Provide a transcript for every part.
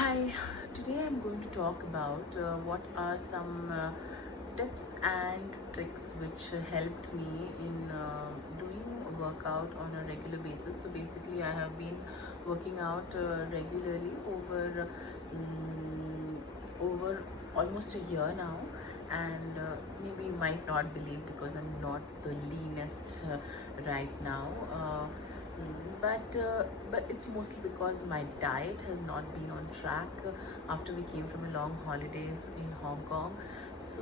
Hi, today I'm going to talk about what are some tips and tricks which helped me in doing a workout on a regular basis. So basically, I have been working out regularly over almost a year now, and maybe you might not believe because I'm not the leanest right now. But it's mostly because my diet has not been on track after we came from a long holiday in Hong Kong. So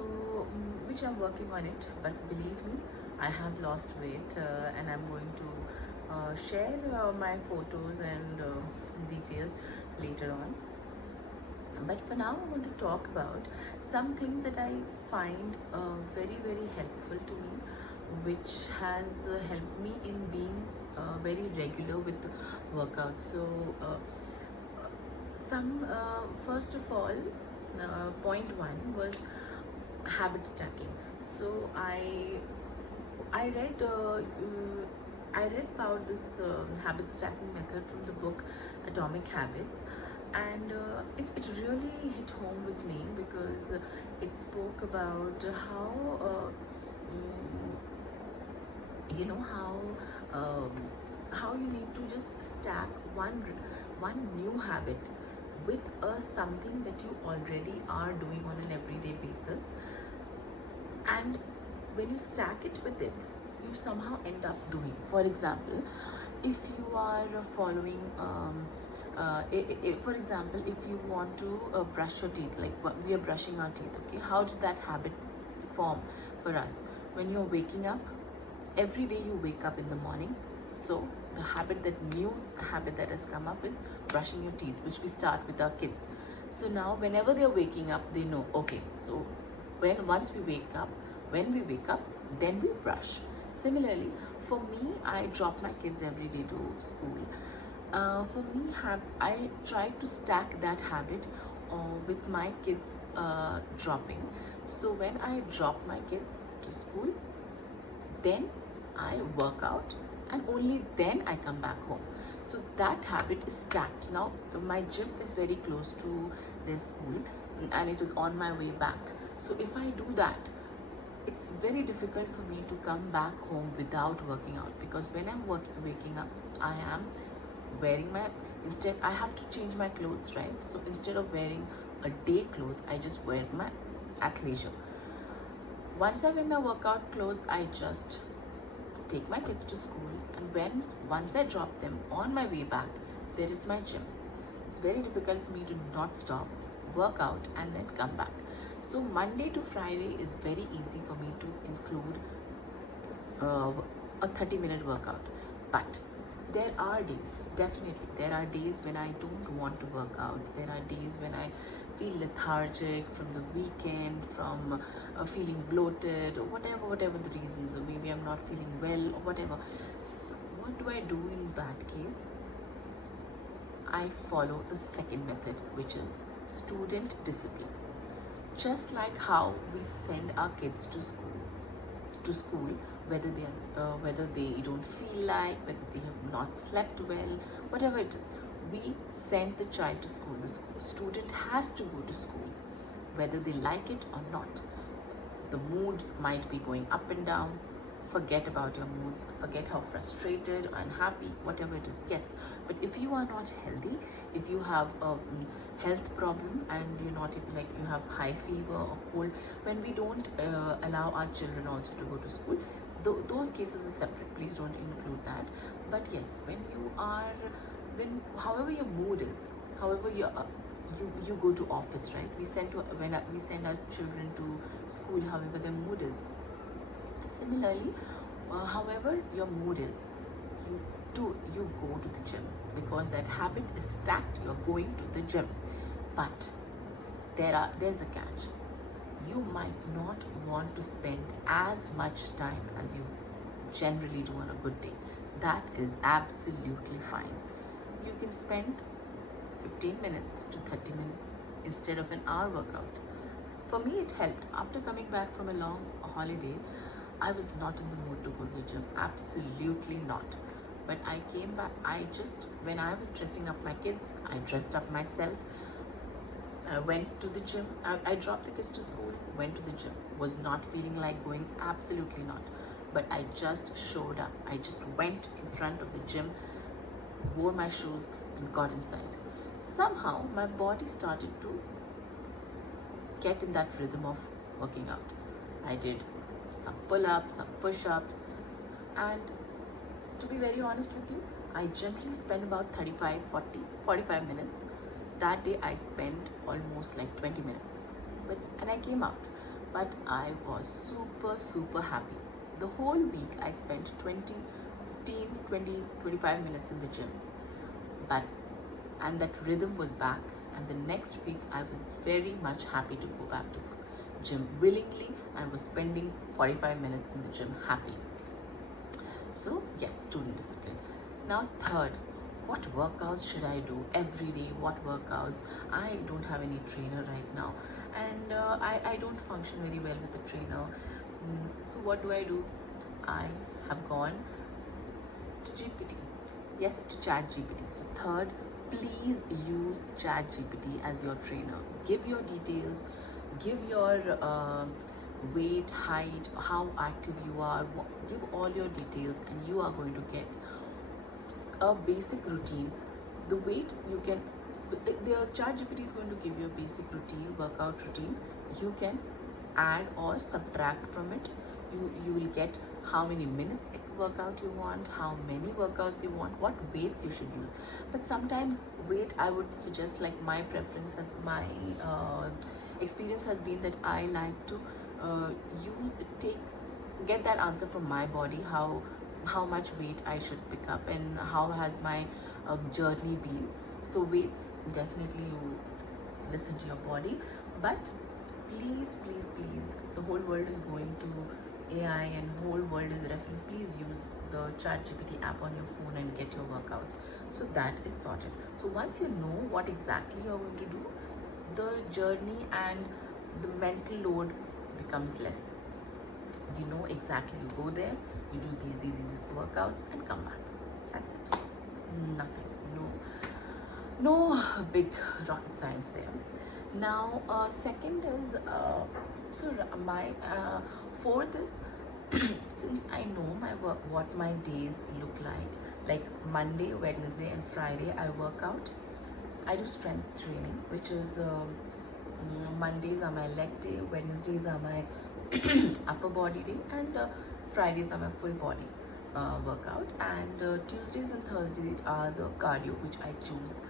which I'm working on it, but believe me, I have lost weight, and I'm going to share my photos and details later on. But for now, I want to talk about some things that I find very helpful to me, which has helped me in being very regular with the workout. So some first of all, point one was habit stacking. So I read I read about this habit stacking method from the book Atomic Habits, and it really hit home with me because it spoke about mm, you know um, how you need to just stack one new habit with something that you already are doing on an everyday basis, and when you stack it with it, you somehow end up doing. For example, if you are following for example, if you want to brush your teeth, like we are brushing our teeth, okay, how did that habit form for us? When you're waking up, every day you wake up in the morning, so the habit, that new habit that has come up, is brushing your teeth, which we start with our kids. So now whenever they're waking up, they know, okay, so once we wake up, when we wake up, then we brush. Similarly, for me, I drop my kids every day to school. For me, I try to stack that habit with my kids dropping. So when I drop my kids to school, then I work out, and only then I come back home. So that habit is stacked. Now my gym is very close to their school, and it is on my way back. So if I do that, it's very difficult for me to come back home without working out, because when I'm waking up, I am wearing my, instead I have to change my clothes, right? So instead of wearing a day clothes, I just wear my athleisure. Once I wear my workout clothes, I just take my kids to school, and once I drop them on my way back, there is my gym. It's very difficult for me to not stop, work out, and then come back. So Monday to Friday is very easy for me to include uh, a 30-minute workout. But there are days, definitely there are days when I don't want to work out. There are days when I feel lethargic from the weekend, from feeling bloated, or whatever the reasons, or maybe I'm not feeling well, or whatever. So what do I do in that case? I follow the second method, which is student discipline. Just like how we send our kids to school, whether they don't feel like, whether they have not slept well, whatever it is, we send the child to school. The student has to go to school, whether they like it or not. The moods might be going up and down. Forget about your moods, forget how frustrated, unhappy, whatever it is, yes. But if you are not healthy, if you have a health problem, and you're not, like you have high fever or cold, when we don't allow our children also to go to school, those cases are separate, please don't include that. But yes, however your mood is, however you go to office, right? We send our children to school however their mood is. Similarly, however your mood is, you go to the gym, because that habit is stacked. You're going to the gym, but there's a catch. You might not want to spend as much time as you generally do on a good day. That is absolutely fine. You can spend 15 minutes to 30 minutes instead of an hour workout. For me, it helped. After coming back from a long holiday, I was not in the mood to go to the gym, absolutely not. But I came back, when I was dressing up my kids, I dressed up myself, I went to the gym. I dropped the kids to school, went to the gym. Was not feeling like going, absolutely not. But I just showed up. I just went in front of the gym, wore my shoes, and got inside. Somehow, my body started to get in that rhythm of working out. I did some pull-ups, some push-ups, and to be very honest with you, I generally spend about 35, 40, 45 minutes. That day I spent almost like 20 minutes. And I came out. But I was super happy. The whole week I spent 20, 15, 20, 25 minutes in the gym. And that rhythm was back. And the next week I was very much happy to go back to school, gym willingly, and was spending 45 minutes in the gym happily. So yes, student discipline. Now third, what workouts should I do every day? What workouts? I don't have any trainer right now, and I don't function very well with a trainer. So what do? I have gone to GPT. Yes, to Chat GPT. So third, please use Chat GPT as your trainer. Give your details, give your weight, height, how active you are, give all your details, and you are going to get a basic routine. The weights you can, the ChatGPT is going to give you a basic routine, workout routine. You can add or subtract from it. You will get how many minutes workout you want, how many workouts you want, what weights you should use. But sometimes weight, I would suggest, like my preference has, my experience has been that I like to get that answer from my body, how much weight I should pick up and how has my journey been. So weights, definitely you listen to your body, but please, the whole world is going to AI and whole world is referring. Please use the ChatGPT app on your phone and get your workouts. So that is sorted. So once you know what exactly you're going to do, the journey and the mental load becomes less. You know exactly, you go there, you do these workouts and come back. That's it. Nothing. No big rocket science there. Now second is my fourth is since I know what my days look like Monday, Wednesday and Friday I work out. So I do strength training, which is Mondays are my leg day, Wednesdays are my upper body day, and Fridays are my full body workout, and Tuesdays and Thursdays are the cardio, which I choose,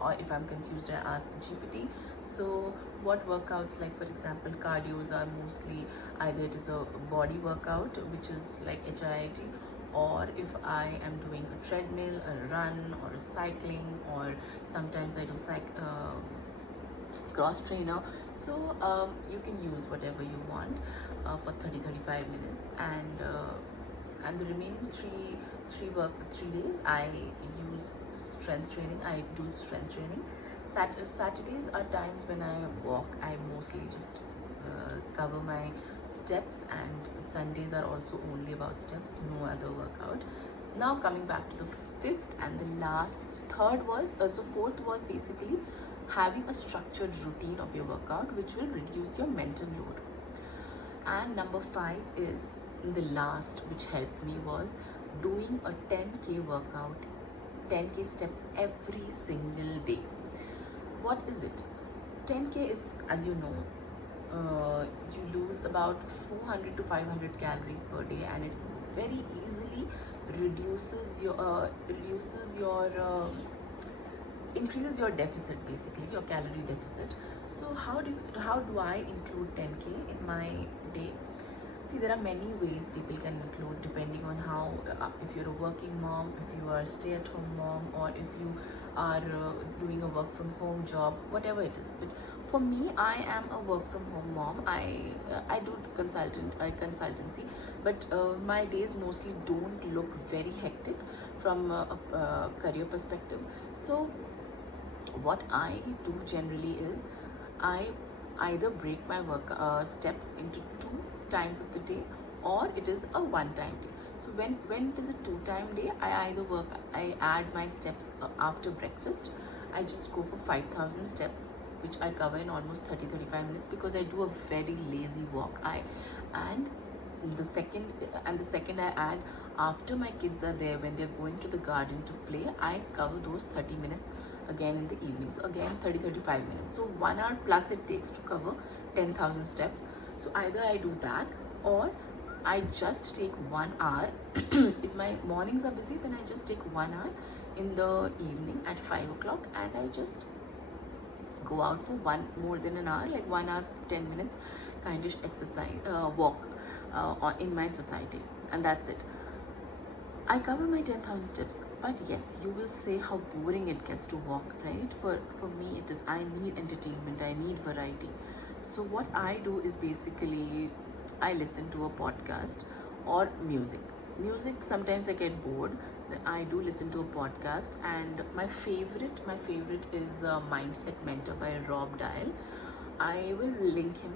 or if I'm confused I ask GPT. So what workouts, like for example cardios are mostly either it is a body workout, which is like HIIT, or if I am doing a treadmill, a run or a cycling, or sometimes I do cross trainer. So you can use whatever you want for 30-35 minutes, and the remaining three days I use strength training. I do strength training. Saturdays are times when I walk. I mostly just cover my steps, and Sundays are also only about steps, no other workout. Now coming back to the fifth and the last, fourth was basically having a structured routine of your workout, which will reduce your mental load. And number 5 is the last, which helped me, was doing a 10K workout, 10K steps every single day. What is it? 10K is, as you know, you lose about 400 to 500 calories per day, and it very easily increases your deficit, basically your calorie deficit. So how do I include 10K in my day? See, there are many ways people can include, depending on how, if you're a working mom, if you are a stay-at-home mom, or if you are doing a work from home job, whatever it is. But for me, I am a work from home mom. I do consultancy, but my days mostly don't look very hectic from a career perspective. So what I do generally is I either break my work steps into 2 times of the day, or it is a 1-time day. So when it is a 2-time day, I add my steps after breakfast. I just go for 5,000 steps which I cover in almost 30-35 minutes, because I do a very lazy walk. And the second I add, after my kids are there, when they're going to the garden to play, I cover those 30 minutes again in the evening. So again 30-35 minutes. So 1 hour plus it takes to cover 10,000 steps. So either I do that, or I just take 1 hour. If my mornings are busy, then I just take 1 hour in the evening at 5 o'clock, and I just go out for more than an hour, like 1 hour 10 minutes kind of exercise, walk in my society, and that's it. I cover my 10,000 steps. But yes, you will say how boring it gets to walk, right? For me it is. I need entertainment, I need variety. So what I do is basically I listen to a podcast or music. Sometimes I get bored, then I do listen to a podcast. And my favorite is Mindset Mentor by Rob Dial. I will link him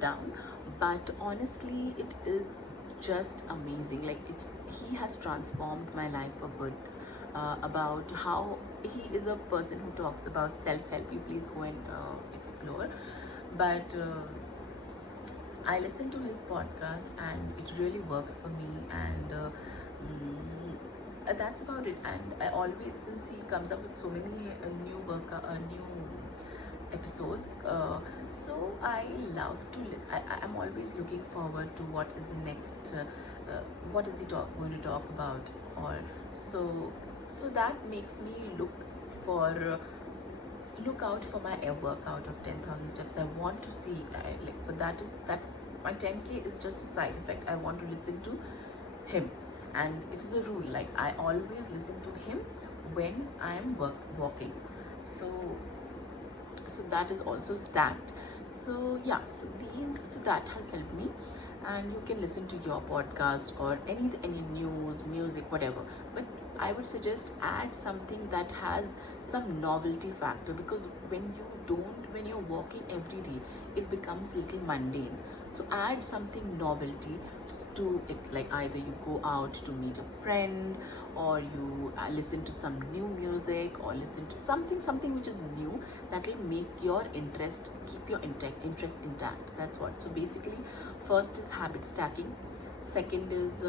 down. But honestly, it is just amazing. Like, he has transformed my life for good. About how he is a person who talks about self-help. You please go and explore. But I listen to his podcast, and it really works for me. And that's about it. And I always, since he comes up with so many new episodes, so I love to listen. I am always looking forward to what is the next, what is he going to talk about, or so that makes me look out for my workout of 10,000 steps. I want to see, like, for that is that my 10K is just a side effect. I want to listen to him, and it is a rule. Like, I always listen to him when I am walking. So that is also stacked. So yeah, so that has helped me. And you can listen to your podcast or any news, music, whatever. But I would suggest add something that has some novelty factor, because when you're walking every day, it becomes little mundane. So add something novelty to it, like either you go out to meet a friend, or you listen to some new music, or listen to something which is new, that will make your keep your interest intact. That's what. So basically, first is habit stacking, second is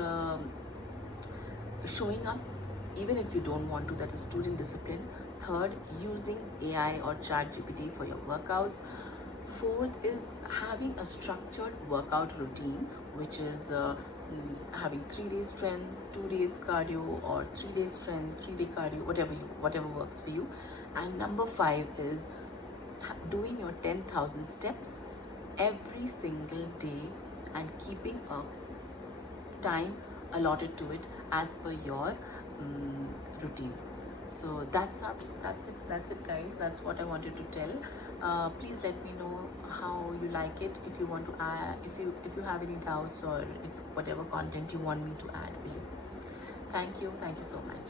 showing up even if you don't want to, that is student discipline. Third, using AI or ChatGPT for your workouts. Fourth is having a structured workout routine, which is having 3 days strength, 2 days cardio, or 3 days strength, 3 day cardio, whatever works for you. And number 5 is doing your 10,000 steps every single day, and keeping a time allotted to it as per your routine. So that's it guys. That's what I wanted to tell. Please let me know how you like it. If you want to add, if you have any doubts, or if whatever content you want me to add for you. Thank you so much.